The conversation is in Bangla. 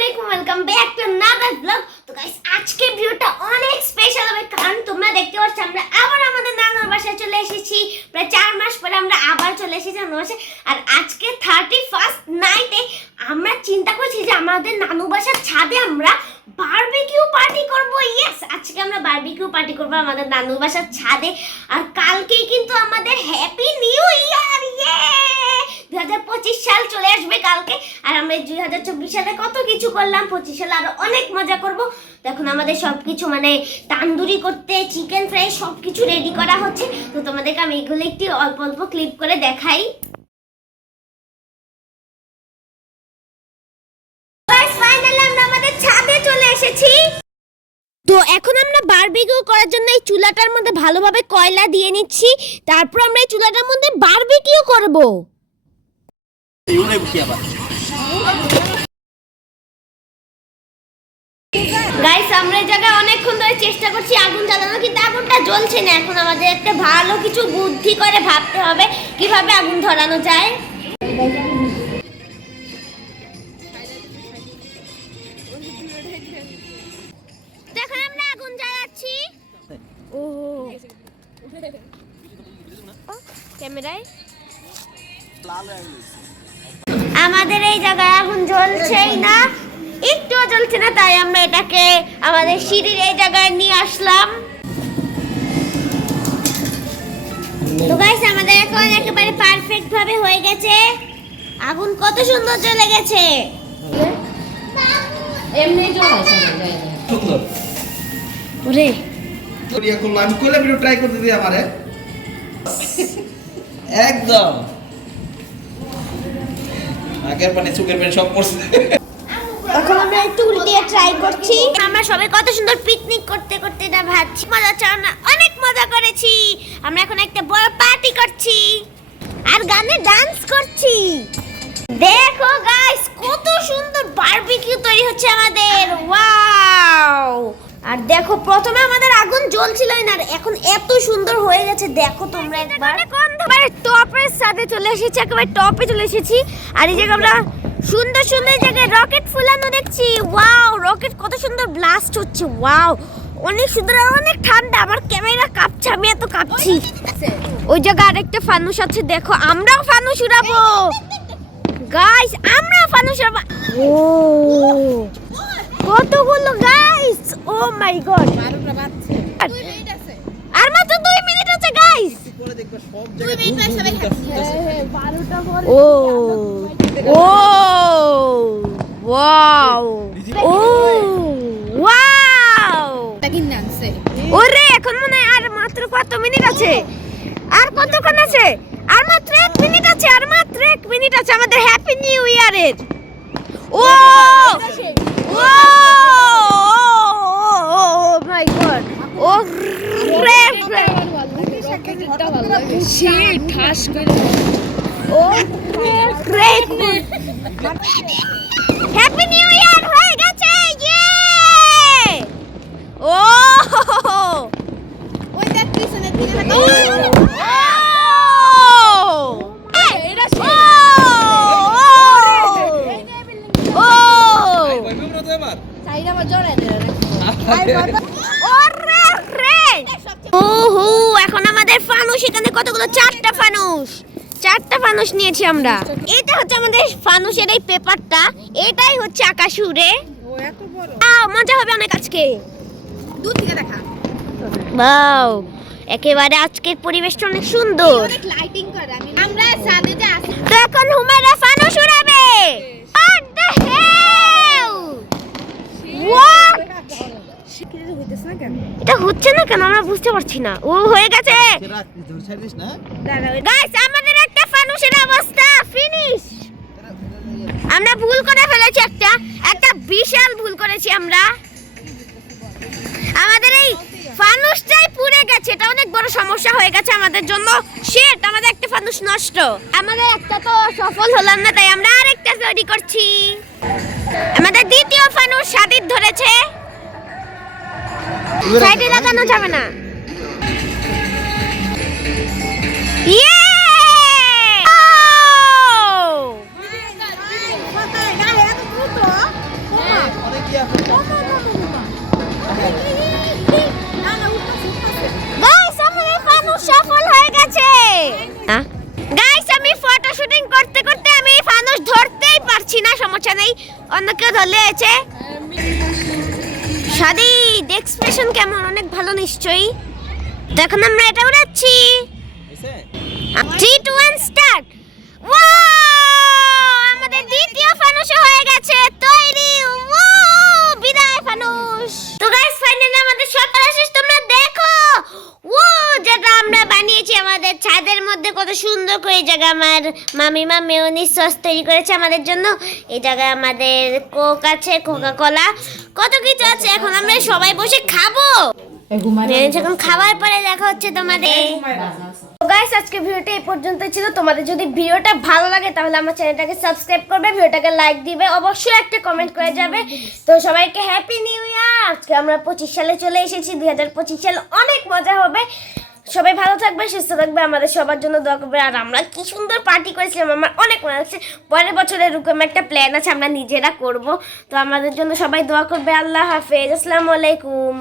আলাইকুম, welcome back to another blog. তো গাইস, আজকে ভিডিওটা অনেক স্পেশাল হবে, কারণ তোমরা দেখতে পাচ্ছ আমরা আবার আমাদের নানুর বাসায় চলে এসেছি। প্রায় 4 মাস পরে আমরা আবার চলে এসেছি নানুর বাসায়। আর আজকে 31st নাইটে আমরা চিন্তা করছি যে আমাদের নানু বাসার ছাদে আমরা বারবিকিউ পার্টি করব। ইয়েস, আজকে আমরা বারবিকিউ পার্টি করব আমাদের নানু বাসার ছাদে। আর কালকেই কিন্তু আমাদের হ্যাপি নিউ ইয়ার। ইয়ে 2025 সাল চলে আসবে কালকে। আর আমরা 2024 সালে কত কিছু করলাম, 25 সালে আরো অনেক মজা করব। দেখুন আমাদের সবকিছু মানে তান্দুরি করতে, চিকেন ফ্রাই সবকিছু রেডি করা হচ্ছে। তো তোমাদেরকে আমি এগুলো একটু অল্প অল্প ক্লিপ করে দেখাই। ফাইনালি আমরা আমাদের ছাদে চলে এসেছি। তো এখন আমরা বারবিকিউ করার জন্য এই চুলাটার মধ্যে ভালোভাবে কয়লা দিয়ে নিচ্ছি। তারপর আমরা এই চুলাটার মধ্যে বারবিকিউ করব। গাইস, আমরা এই জায়গায় অনেকক্ষণ ধরে চেষ্টা করছি আগুন জ্বালানো, কিন্তু আগুনটা জ্বলছে না। এখন আমাদের একটা ভালো কিছু বুদ্ধি করে ভাবতে হবে কিভাবে আগুন ধরানো যায়। দেখুন আমরা আগুন জ্বালাচ্ছি। ওহো, ক্যামেরায় আমাদের এই জায়গায় আগুন জ্বলছেই না, একটুও জ্বলছে না। তাই আমরা এটাকে আমাদের সিঁড়ির এই জায়গায় নিয়ে আসলাম। তো গাইস, আমাদের এখন একেবারে পারফেক্ট ভাবে হয়ে গেছে। আগুন কত সুন্দর জ্বলে গেছে। এমনি জ্বলাইছে সুন্দর ওরে তোরিয়া করলাম, আমি কইলা ভিডিও ট্রাই করতে দিই আমারে একদম আগের পানি চুকের পানি সব পড়ছে। এখন আমরা একটু উল্টিয়ে ট্রাই করছি। আমরা সবাই কত সুন্দর পিকনিক করতে করতে এটা ভাবছি মজা চাওনা, অনেক মজা করেছি। আমরা এখন একটা বড় পার্টি করছি আর গানে ডান্স করছি। দেখো গাইস, কত সুন্দর বারবিকিউ তৈরি হচ্ছে আমাদের। ওয়াও! আর দেখো, প্রথমে আমাদের আগুন জ্বলছিলই না, আর এখন এত সুন্দর হয়ে গেছে। দেখো তোমরা একবার। একেবারে টপের সাথে চলে এসেছি, একেবারে টপে চলে এসেছি। আর এই জায়গায় আমরা সুন্দর সুন্দর জায়গায় রকেট ফুলানো দেখছি। ওয়াও, রকেট কত সুন্দর ব্লাস্ট হচ্ছে। ওয়াও, অনেক সুন্দর আর অনেক ঠান্ডা। আমার ক্যামেরা কাঁপছে, আমি এত কাঁপছি। ওই জায়গায় আরেকটা ফানুস আছে, দেখো আমরাও ফানুস উড়াবো। গাইস, আমরা ফানুস উড়াবো। ও কতগুলো গাইস, ও মাই গড। 12টা বাজছে। আর মাত্র 2 মিনিট আছে গাইস। পরে দেখবে সব 2 মিনিট পরে সবাই খাচ্ছে। 12টা পরে ও ও ওয়াও, ও ওয়াও। তাকিন নামছে। ওরে, এখন মনে হয় আর মাত্র কত মিনিট আছে? আর কতক্ষণ আছে? আর মাত্র 1 মিনিট আছে, আর মাত্র 1 মিনিট আছে আমাদের হ্যাপি নিউ ইয়ারের। ও ও মাই গড, ও রে সে ঠাস করে ও রে। হ্যাপি নিউ ইয়ার হয়ে গেছে। ইয়ে ও ওই দেখ পিছনে দিকে ও এটা সে ও ভাইবে না তো এবার সাইডা মা জড়ায় দে ওরে রে। ওহো, এখন আমাদের ফানুস এখানে কতগুলো, 4টা ফানুস নিয়েছি আমরা। এটা হচ্ছে আমাদের ফানুসের এই পেপারটা, এটাই হচ্ছে আকাশ উড়ে। ও এত বড়। মজা হবে অনেক আজকে। দূর থেকে দেখা ওয়াও, একেবারে আজকের পরিবেশটা অনেক সুন্দর। অনেক লাইটিং করে। আমরা সাদে যা আছি। তো এখন Humaira ফানুস উড়াবে। What the hell? What? হইতেছ না কেন? এটা হচ্ছে না কেন আমরা বুঝতে পারছি না। ও হয়ে গেছে রাখ তুই ছাড়িস না। গাইস, আমাদের একটা ফানুসের অবস্থা ফিনিশ। আমরা ভুল করে ফেলেছি, একটা বিশাল ভুল করেছি আমরা। আমাদের এই ফানুসটাই পুড়ে গেছে, এটা অনেক বড় সমস্যা হয়ে গেছে আমাদের জন্য। শিট, আমাদের একটা ফানুস নষ্ট। আমাদের একটা তো সফল হলাম না, তাই আমরা আরেকটা তৈরি করছি। আমাদের দ্বিতীয় ফানুস সাদিত ধরেছে, সাইডে লাগানো যাবে না। ইয়ে সমস্যা নেই, অন্য কেউ ধরলে হয়েছে। সাদি এক্সপ্রেশন কেমন? অনেক ভালো নিশ্চয়ই। তো এখন আমরা এটা উড়াচ্ছি। 3 2 1 স্টার্ট। আমাদের দ্বিতীয় ফানুস হয়ে গেছে তৈরি। বিদায় ফানুস। তো গাইস ফাইনালি আমাদের সব শেষ, তোমরা দেখো। যেটা আমরা বানিয়েছি আমাদের ছাদের মধ্যে, কত সুন্দর করে এই জায়গা আমার মামিমা মেয়োনিজ সস তৈরি করেছে আমাদের জন্য। এই জায়গায় আমাদের কোক আছে, কোকা কোলা, কত কিছু আছে। এখন আমরা সবাই বসে খাবো। এখন খাওয়ার পরে দেখা হচ্ছে তোমাদের। তো গাইস আজকে ভিডিওটা এই পর্যন্ত ছিল। তোমাদের যদি ভিডিওটা ভালো লাগে তাহলে আমার চ্যানেলটাকে সাবস্ক্রাইব করবে, ভিডিওটাকে লাইক দিবে, অবশ্যই একটা কমেন্ট করে যাবে। তো সবাইকে হ্যাপি নিউ ইয়ার। আজকে আমরা 25 সালে চলে এসেছি। 2025 সাল অনেক মজা হবে। সবাই ভালো থাকবে, সুস্থ থাকবে, আমাদের সবার জন্য দোয়া করবে। আর আমরা কি সুন্দর পার্টি করেছিলাম, আমার অনেক মনে হচ্ছে। পরের বছর এরকম একটা প্ল্যান আছে, আমরা নিজেরা করব। তো আমাদের জন্য সবাই দোয়া করবে। আল্লাহ হাফেজ, আসসালামু আলাইকুম।